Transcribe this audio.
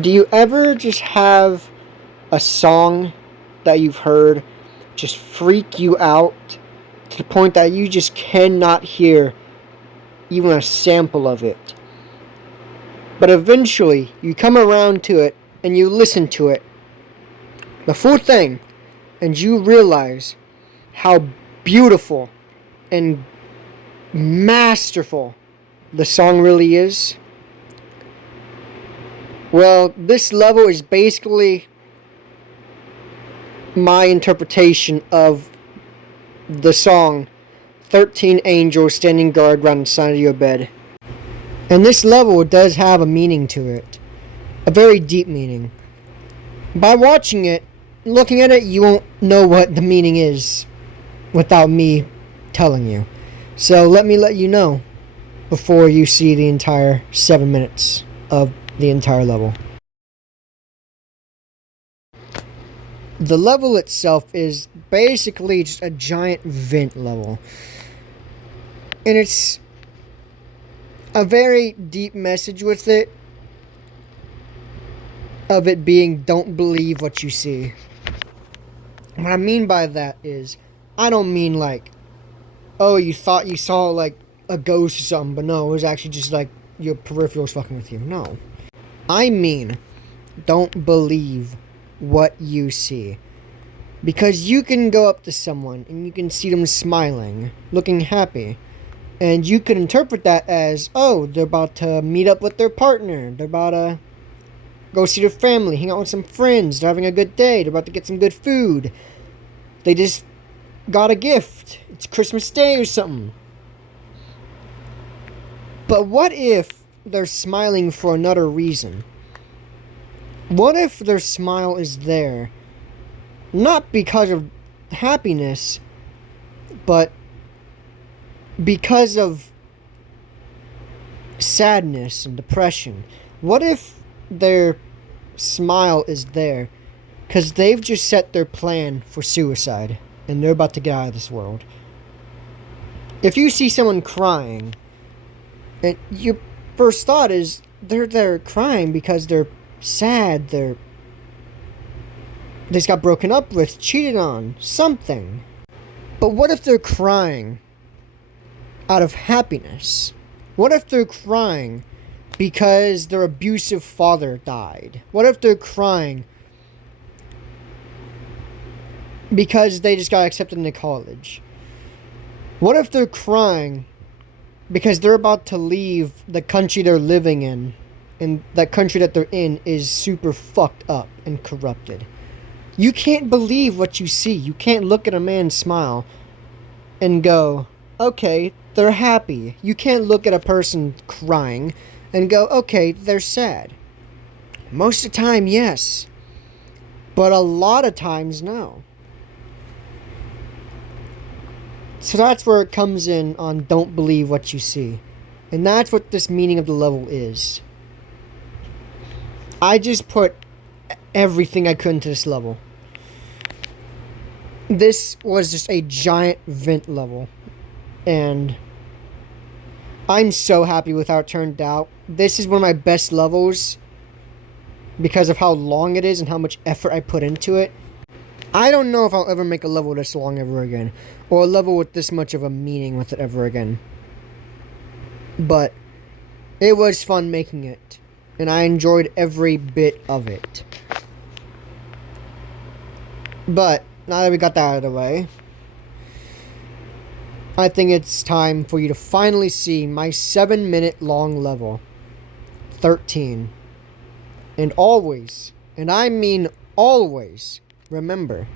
Do you ever just have a song that you've heard just freak you out to the point that you just cannot hear even a sample of it? But eventually, you come around to it and you listen to it, the full thing, and you realize how beautiful and masterful the song really is. Well, this level is basically my interpretation of the song 13 Angels Standing Guard Round the Side of Your Bed. And this level does have a meaning to it, a very deep meaning. By watching it, looking at it, you won't know what the meaning is without me telling you. So let me let you know before you see the entire 7 minutes of the entire level. The level itself is basically just a giant vent level. And it's a very deep message with it, of it being don't believe what you see. What I mean by that is, I don't mean like, oh, you thought you saw like a ghost or something, but no, it was actually just like your peripherals fucking with you. No. I mean, don't believe what you see. Because you can go up to someone and you can see them smiling, looking happy. And you could interpret that as, oh, they're about to meet up with their partner. They're about to go see their family, hang out with some friends. They're having a good day. They're about to get some good food. They just got a gift. It's Christmas Day or something. But what if they're smiling for another reason? What if their smile is there not because of happiness, but because of sadness and depression? What if their smile is there because they've just set their plan for suicide and they're about to get out of this world? If you see someone crying, and your first thought is they're crying because they're sad, they just got broken up with, cheated on, something. But what if they're crying out of happiness? What if they're crying because their abusive father died? What if they're crying because they just got accepted into college? What if they're crying because they're about to leave the country they're living in, and that country that they're in is super fucked up and corrupted? You can't believe what you see. You can't look at a man smile and go, okay, they're happy. You can't look at a person crying and go, okay, they're sad. Most of the time, yes. But a lot of times, no. So that's where it comes in on don't believe what you see. And that's what this meaning of the level is. I just put everything I could into this level. This was just a giant vent level. And I'm so happy with how it turned out. This is one of my best levels because of how long it is and how much effort I put into it. I don't know if I'll ever make a level this long ever again, or a level with this much of a meaning with it ever again. But it was fun making it, and I enjoyed every bit of it. But now that we got that out of the way, I think it's time for you to finally see my 7-minute long level 13. And always, and I mean always, remember,